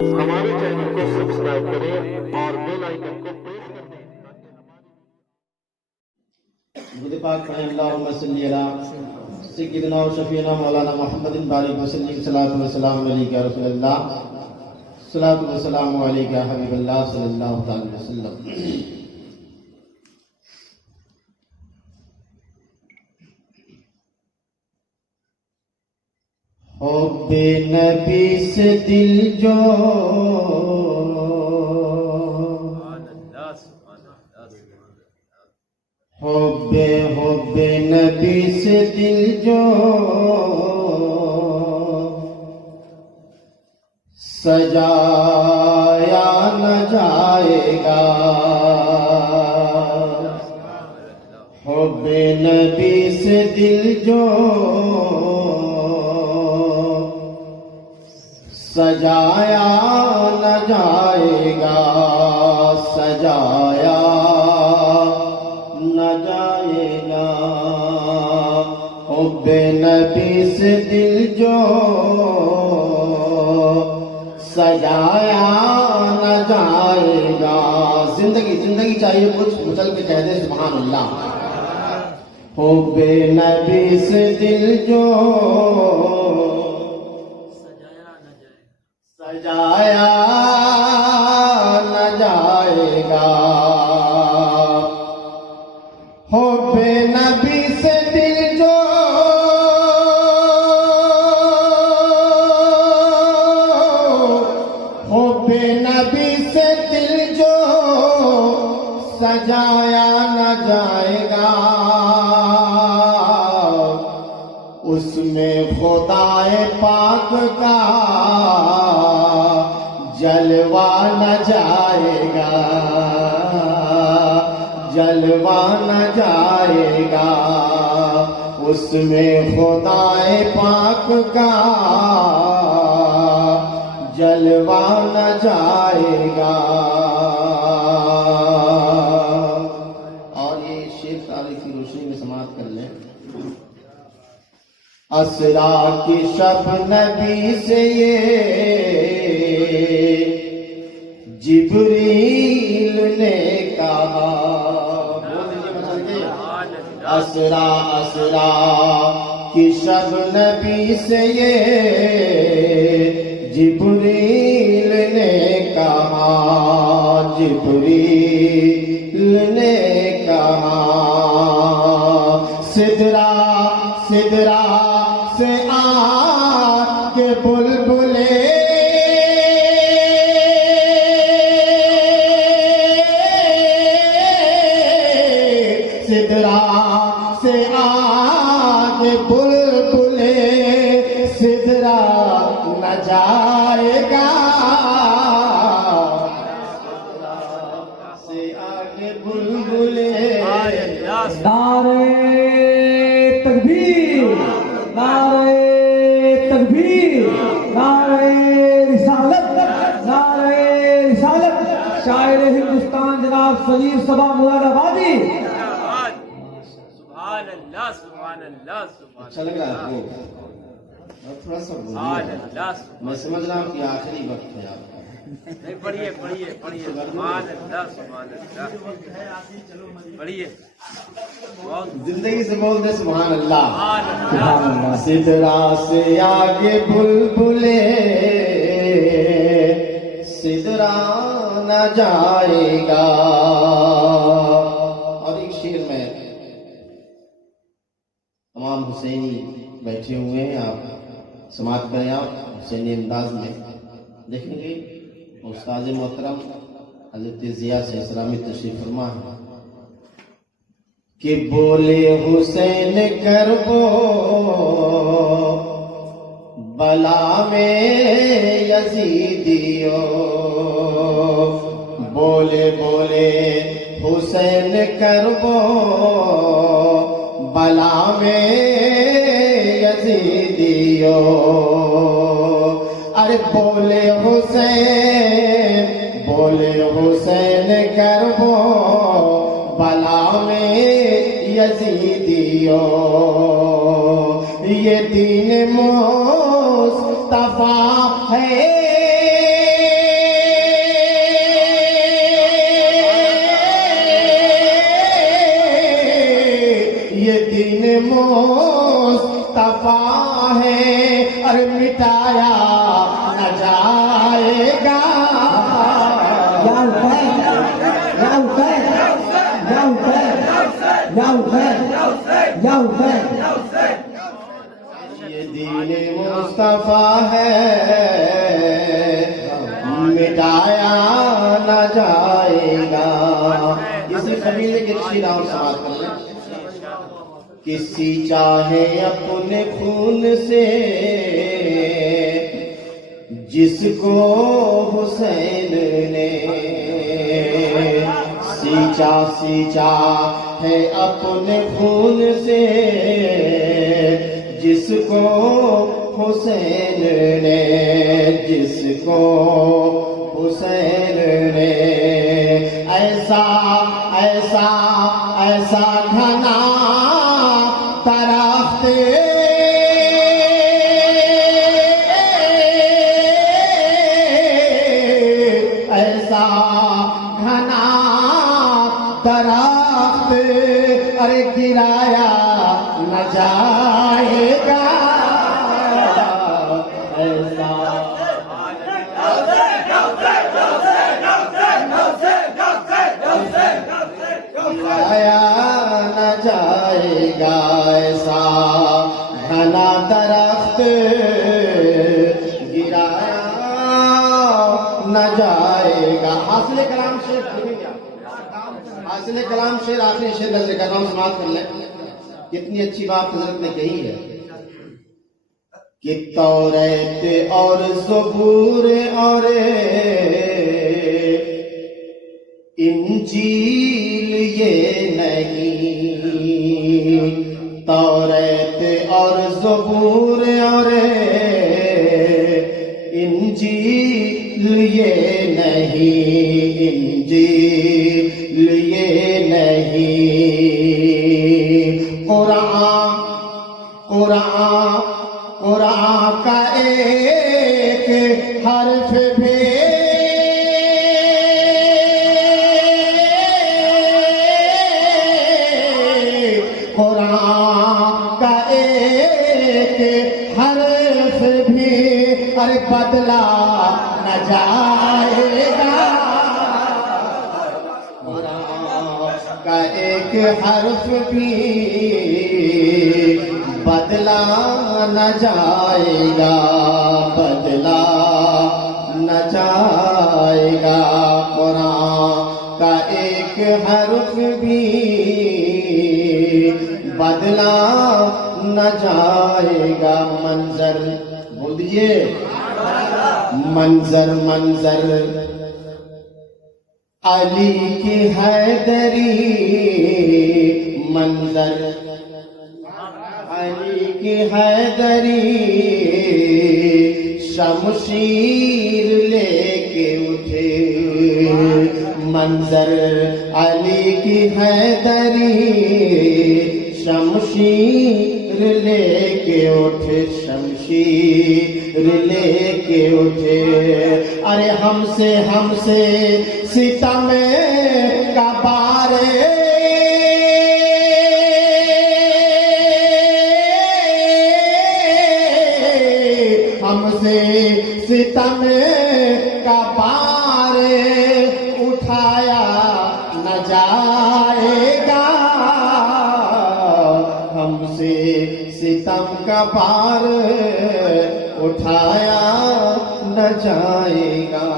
ہمارے چینل کو سبسکرائب کریں اور بیل آئیکن کو پریس کر دیں درود پاک پڑھیں اللہم صلی علی سیدنا و شفیعنا مولانا محمد بارک وسلم صلاۃ و سلام علیک یا رسول اللہ صلاۃ و سلام علیک یا حبیب اللہ صلی اللہ تعالی وسلم. حب نبی سے دل جو حب نبی سے دل جو سجایا نہ جائے گا. حب نبی سے دل جو سجایا نہ جائے گا, سجایا نہ جائے گا. حب نبی سے دل جو سجایا نہ جائے گا. زندگی چاہیے کچھ اچھل کے کہہ دے سبحان اللہ. حب نبی سے دل جو سجایا نہ جائے گا. حب نبی سے دل جو حب نبی سے دل جو سجایا نہ جائے گا. اس میں خدائے پاک کا جلوہ نہ جائے گا, جلوہ نہ جائے گا. اس میں خدائے پاک کا جلوہ نہ جائے گا. اور یہ شیخ تعالی کی روشنی میں سماعت کر لیں. اسرا کی شب نبی سے یہ جبریل نے کہا. اسرا کی شب نبی سے یہ جبریل نے کہا, جبریل نے کہا. سدرا سے آ کے بلبلے سدرا سے آ کے بلبلے سدرا نہ جائے گا. سے آگے بلبلے نعرہ تکبیر, نعرہ تکبیر, نعرہ رسالت, نعرہ رسالت. شاعر ہندوستان جناب سلیم صبا مراد آبادی. سبحان اللہ سبحان اللہ سبحان اچھا لگ رہا ہے آپ کو؟ تھوڑا سا اللہ. میں سمجھ رہا ہوں کہ آخری وقت ہے آپ کا. نہیں پڑھیے سبحان اللہ سبحان اللہ پڑھیے. زندگی سے بول دے سبحان اللہ. سبحان اللہ. سدرا سے آگے بلبلے سدرا نہ جائے گا. اور ایک شعر میں تمام حسینی بیٹھے ہوئے ہیں, آپ سماعت کریں. آپ حسینی انداز میں دیکھیں گے استاد محترم حضرت ضیاء سے اسلامی تشریف فرما ہے کہ بولے حسین کربو بلا میں یزیدیو. بولے حسین کربو بلا میں یزیدیو. ارے بولے حسین کربو بلا میں یزیدیو. یہ دین مصطفیٰ ہے یا حسین یا حسین یہ دین مصطفیٰ ہے مٹایا نہ جائے گا. اسی قبیلے کے شیر اور سماعت کر لیں. کسی چاہے اپنے خون سے جس کو حسین نے سینچا ہے اپنے خون سے جس کو حسین نے ایسا گھنا درخت ایسا گھنا درخت ارے گرایا نہ جائے گا. ایسا گرایا نہ جائے گا. ایسا گھنا درخت گرایا نہ جائے گا. حاصل کلام شیر آخری شیر نظر کر رہا ہوں, سماعت کر لیں. کتنی اچھی بات حضرت نے کہی ہے کہ توریت اور زبور اور انجیل یہ نہیں, توریت اور زبور اور انجیل یہ نہیں, انجیل یہ نہیں. قرآن کا ایک حرف بھی ارے بدلا نہ جائے گا. قرآن کا ایک حرف بھی بدلا نہ جائے گا, بدلا نہ جائے گا. قرآن کا ایک حرف بھی بدلا نہ جائے گا. منظر بول دیجئے, منظر علی کی حیدری, منظر علی کی حیدری شمشیر لے کے اٹھے. منظر علی کی حیدری شمشیر لے کے اٹھے, شمشیر لے کے اٹھے. ارے ہم سے ستم کا بارے ہم سے ستم کا بارے اٹھایا نہ جائے گا. ہم سے ستم کا بار اٹھایا نہ جائے گا.